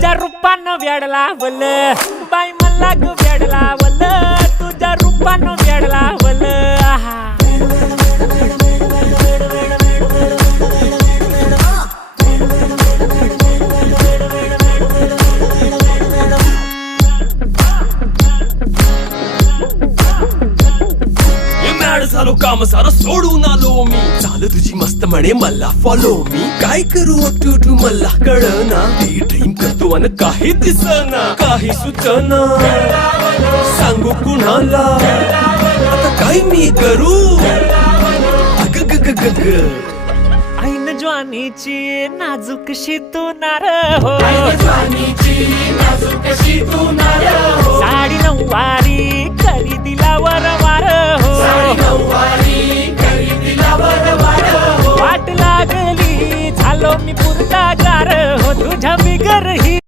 तुझ्या रूपानं वेड लावल बाई मला ग वेड लावल तुझ्या रूपानं वेड लावल आहा झालो काम सारं सोडून आलो मी चाल तुझी मस्त म्हणे मला फॉलो मी काय करू टू मला कळना ती ड्रीम करतो अन काही दिसना काही सुचना सांगू कुणाला आता काय मी करू अग ग ग ग ग ऐन ज्वानीची नाजूकशी तू नार हो साडी नऊवारी करी दिला वरवार हो वाट लागली झालो मी पुरता गार हो तुझ्या बिगर ही